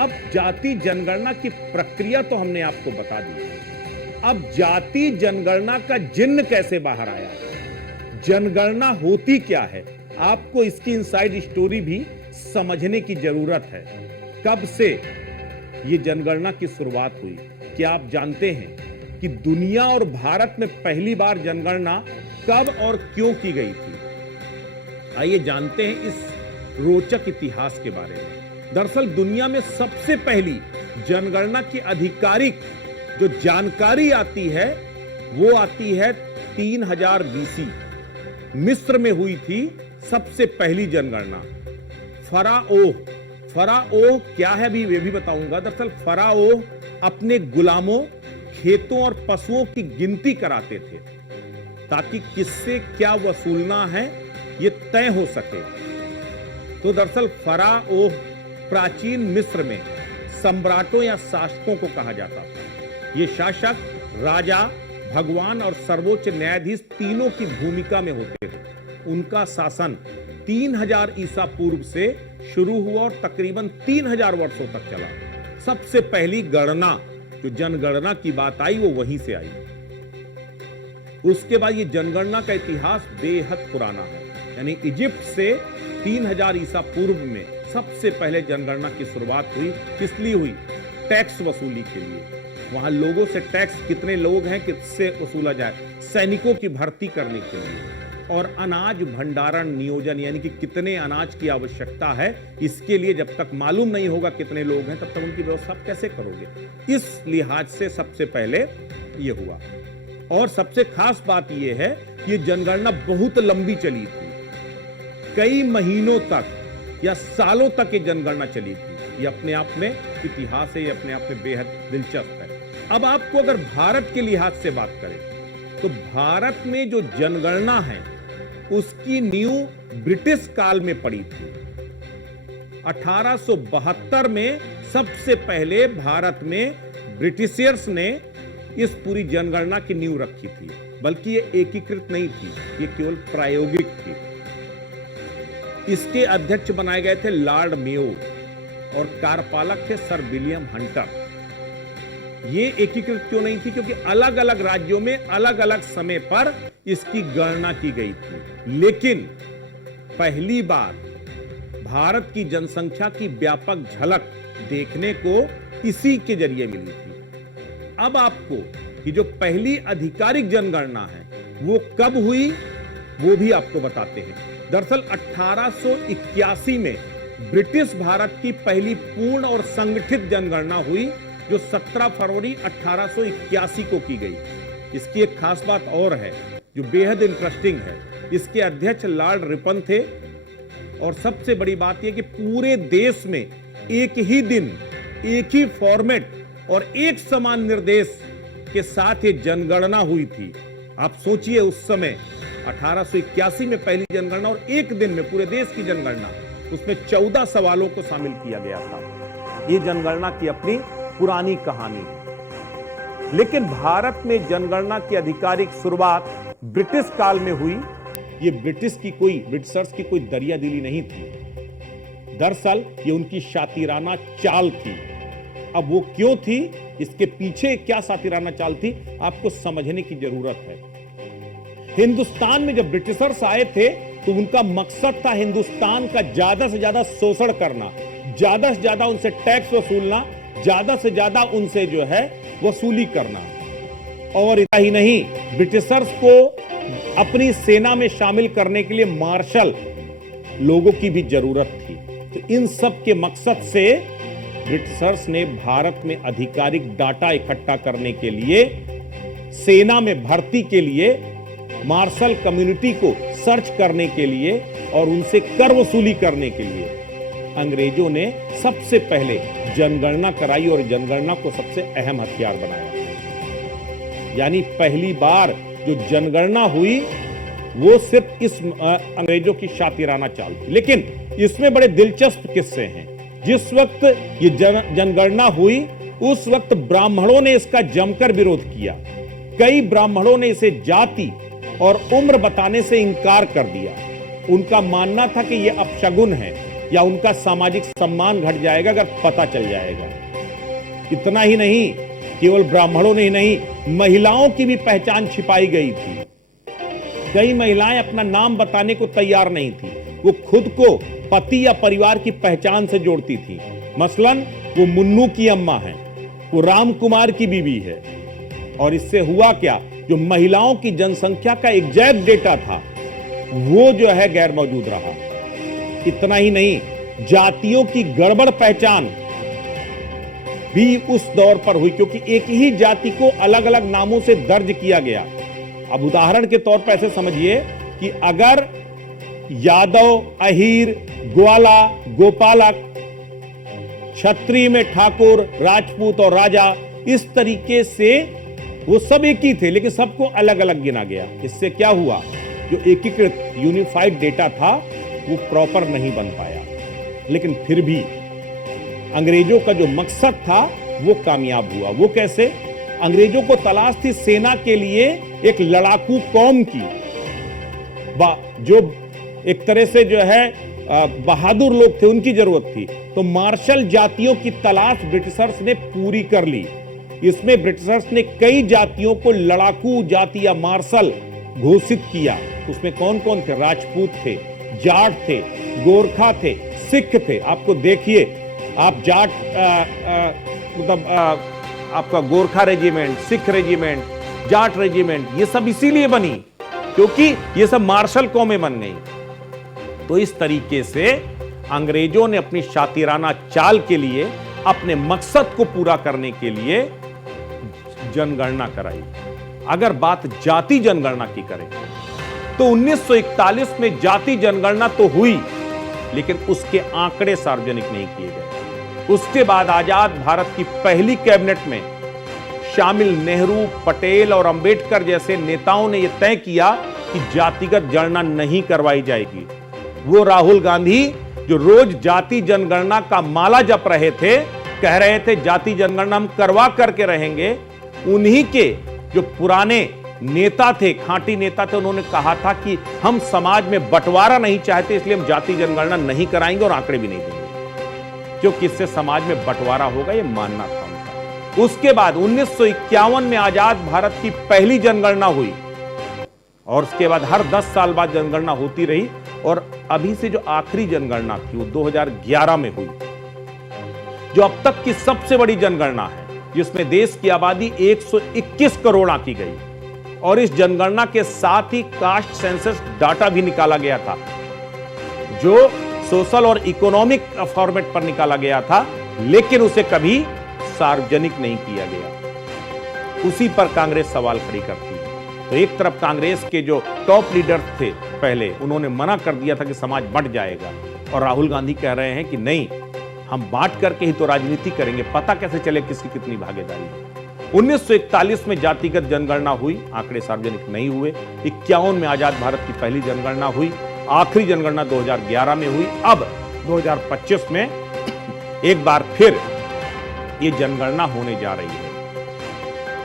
अब जाति जनगणना की प्रक्रिया तो हमने आपको बता दी, अब जाति जनगणना का जिन्न कैसे बाहर आया, जनगणना होती क्या है, आपको इसकी इनसाइड स्टोरी भी समझने की जरूरत है। कब से ये जनगणना की शुरुआत हुई? क्या आप जानते हैं कि दुनिया और भारत में पहली बार जनगणना कब और क्यों की गई थी? आइए जानते हैं इस रोचक इतिहास के बारे में। दरअसल दुनिया में सबसे पहली जनगणना की आधिकारिक जो जानकारी आती है वो आती है 3000 बीसी, मिस्र में हुई थी सबसे पहली जनगणना। फराओ क्या है अभी वे भी बताऊंगा। दरअसल फराओ अपने गुलामों, खेतों और पशुओं की गिनती कराते थे ताकि किससे क्या वसूलना है ये तय हो सके। तो दरअसल फराओ प्राचीन मिस्र में सम्राटों या शासकों को कहा जाता था। ये शासक, राजा, भगवान और सर्वोच्च न्यायाधीश तीनों की भूमिका में होते थे। उनका शासन 3000 ईसा पूर्व से शुरू हुआ और तकरीबन 3000 वर्षों तक चला। सबसे पहली गणना, जो जनगणना की बात आई, वो वहीं से आई। उसके बाद ये जनगणना का इतिहास बेहद पुराना है। यानी इजिप्ट से 3000 ईसा पूर्व में सबसे पहले जनगणना की शुरुआत हुई। किस लिए हुई? टैक्स वसूली के लिए। वहां लोगों से टैक्स, कितने लोग हैं किससे वसूला जाए, सैनिकों की भर्ती करने के लिए, और अनाज भंडारण नियोजन, यानी कि कितने अनाज की आवश्यकता है, इसके लिए जब तक मालूम नहीं होगा कितने लोग हैं तब तक उनकी व्यवस्था कैसे करोगे। इस लिहाज से सबसे पहले यह हुआ। और सबसे खास बात यह है कि यह जनगणना बहुत लंबी चली थी, कई महीनों तक या सालों तक ये जनगणना चली थी। ये अपने आप में इतिहास है, ये अपने आप में बेहद दिलचस्प है। अब आपको अगर भारत के लिहाज से बात करें तो भारत में जो जनगणना है उसकी नींव ब्रिटिश काल में पड़ी थी। 1872 में सबसे पहले भारत में ब्रिटिशर्स ने इस पूरी जनगणना की नींव रखी थी, बल्कि ये एकीकृत नहीं थी, ये केवल प्रायोगिक थी। इसके अध्यक्ष बनाए गए थे लॉर्ड मेयो और कार्यपालक थे सर विलियम हंटर। ये एकीकृत क्यों नहीं थी? क्योंकि अलग अलग राज्यों में अलग अलग समय पर इसकी गणना की गई थी। लेकिन पहली बार भारत की जनसंख्या की व्यापक झलक देखने को इसी के जरिए मिली थी। अब आपको कि जो पहली आधिकारिक जनगणना है वो कब हुई वो भी आपको बताते हैं। दरअसल 1881 में ब्रिटिश भारत की पहली पूर्ण और संगठित जनगणना हुई, जो 17 फरवरी 1881 को की गई। इसकी एक खास बात और है जो बेहद इंटरेस्टिंग है। इसके अध्यक्ष लॉर्ड रिपन थे, और सबसे बड़ी बात यह कि पूरे देश में एक ही दिन, एक ही फॉर्मेट और एक समान निर्देश के साथ ये जनगणना हुई थी। आप सोचिए, उस समय 1881 में पहली जनगणना और एक दिन में पूरे देश की जनगणना, उसमें 14 सवालों को शामिल किया गया था। ये जनगणना की अपनी पुरानी कहानी। लेकिन भारत में जनगणना की आधिकारिक शुरुआत ब्रिटिश काल में हुई। ये ब्रिटिशर्स की कोई दरियादिली नहीं थी। दरअसल ये उनकी शातिराना चाल थी। अब वो क्यों थी, इसके पीछे क्या शातिराना चाल थी, आपको समझने की जरूरत है। हिंदुस्तान में जब ब्रिटिशर्स आए थे तो उनका मकसद था हिंदुस्तान का ज्यादा से ज्यादा शोषण करना, ज्यादा से ज्यादा उनसे टैक्स वसूलना, ज्यादा से ज्यादा उनसे जो है वसूली करना। और इतना ही नहीं, ब्रिटिशर्स को अपनी सेना में शामिल करने के लिए मार्शल लोगों की भी जरूरत थी। तो इन सब के मकसद से ब्रिटिशर्स ने भारत में आधिकारिक डाटा इकट्ठा करने के लिए, सेना में भर्ती के लिए, मार्शल कम्युनिटी को सर्च करने के लिए और उनसे कर वसूली करने के लिए अंग्रेजों ने सबसे पहले जनगणना कराई और जनगणना को सबसे अहम हथियार बनाया। यानी पहली बार जो जनगणना हुई वो सिर्फ इस अंग्रेजों की शातिराना चाल थी। लेकिन इसमें बड़े दिलचस्प किस्से हैं। जिस वक्त ये जनगणना हुई उस वक्त ब्राह्मणों ने इसका जमकर विरोध किया। कई ब्राह्मणों ने इसे जाति और उम्र बताने से इंकार कर दिया। उनका मानना था कि यह अपशगुन है, या उनका सामाजिक सम्मान घट जाएगा अगर पता चल जाएगा। इतना ही नहीं, केवल ब्राह्मणों ने ही नहीं, महिलाओं की भी पहचान छिपाई गई थी। कई महिलाएं अपना नाम बताने को तैयार नहीं थी, वो खुद को पति या परिवार की पहचान से जोड़ती थी। मसलन वो मुन्नू की अम्मा है, वो राम कुमार की बीवी है। और इससे हुआ क्या, जो महिलाओं की जनसंख्या का एग्जैक्ट डेटा था वो जो है गैर मौजूद रहा। इतना ही नहीं, जातियों की गड़बड़ पहचान भी उस दौर पर हुई, क्योंकि एक ही जाति को अलग अलग नामों से दर्ज किया गया। अब उदाहरण के तौर पर ऐसे समझिए कि अगर यादव, अहीर, ग्वाला, गोपालक, क्षत्रिय में ठाकुर, राजपूत और राजा, इस तरीके से वो सब एक ही थे, लेकिन सबको अलग अलग गिना गया। इससे क्या हुआ, जो एकीकृत यूनिफाइड डेटा था वो प्रॉपर नहीं बन पाया। लेकिन फिर भी अंग्रेजों का जो मकसद था वो कामयाब हुआ। वो कैसे? अंग्रेजों को तलाश थी सेना के लिए एक लड़ाकू कौम की, जो एक तरह से जो है बहादुर लोग थे, उनकी जरूरत थी। तो मार्शल जातियों की तलाश ब्रिटिशर्स ने पूरी कर ली। इसमें ब्रिटिशर्स ने कई जातियों को लड़ाकू जाति या मार्शल घोषित किया। उसमें कौन कौन थे? राजपूत थे, जाट थे, गोरखा थे, सिख थे। आपको देखिए, आप जाट मतलब आपका Gorkha regiment, Sikh regiment, Jat regiment, ये सब इसीलिए बनी क्योंकि ये सब मार्शल कौमें बन गई। तो इस तरीके से अंग्रेजों ने अपनी शातिराना चाल के लिए, अपने मकसद को पूरा करने के लिए जनगणना कराई। अगर बात जाति जनगणना की करें तो 1941 में जाति जनगणना तो हुई, लेकिन उसके आंकड़े सार्वजनिक नहीं किए गए। उसके बाद आजाद भारत की पहली कैबिनेट में शामिल नेहरू, पटेल और अंबेडकर जैसे नेताओं ने यह तय किया कि जातिगत गणना नहीं करवाई जाएगी। वो राहुल गांधी जो रोज जाति जनगणना का माला जप रहे थे, कह रहे थे जाति जनगणना हम करवा करके रहेंगे, उन्हीं के जो पुराने नेता थे, खांटी नेता थे, उन्होंने कहा था कि हम समाज में बंटवारा नहीं चाहते, इसलिए हम जाति जनगणना नहीं कराएंगे और आंकड़े भी नहीं देंगे, क्योंकि इससे समाज में बंटवारा होगा, ये मानना था उनका। उसके बाद 1951 में आजाद भारत की पहली जनगणना हुई और उसके बाद हर 10 साल बाद जनगणना होती रही। और अभी से जो आखिरी जनगणना थी वो 2011 में हुई, जो अब तक की सबसे बड़ी जनगणना है, जिसमें देश की आबादी 121 करोड़ आंकी गई। और इस जनगणना के साथ ही कास्ट सेंसस डाटा भी निकाला गया था, जो सोशल और इकोनॉमिक फॉर्मेट पर निकाला गया था, लेकिन उसे कभी सार्वजनिक नहीं किया गया। उसी पर कांग्रेस सवाल खड़ी करती है। तो एक तरफ कांग्रेस के जो टॉप लीडर थे पहले, उन्होंने मना कर दिया था कि समाज बंट जाएगा, और राहुल गांधी कह रहे हैं कि नहीं, हम बांट करके ही तो राजनीति करेंगे, पता कैसे चले किसकी कितनी भागीदारी है। 1941 में जातिगत जनगणना हुई, आंकड़े सार्वजनिक नहीं हुए। 51 में आजाद भारत की पहली जनगणना हुई, आखिरी जनगणना 2011 में हुई। अब 2025 में एक बार फिर ये जनगणना होने जा रही है।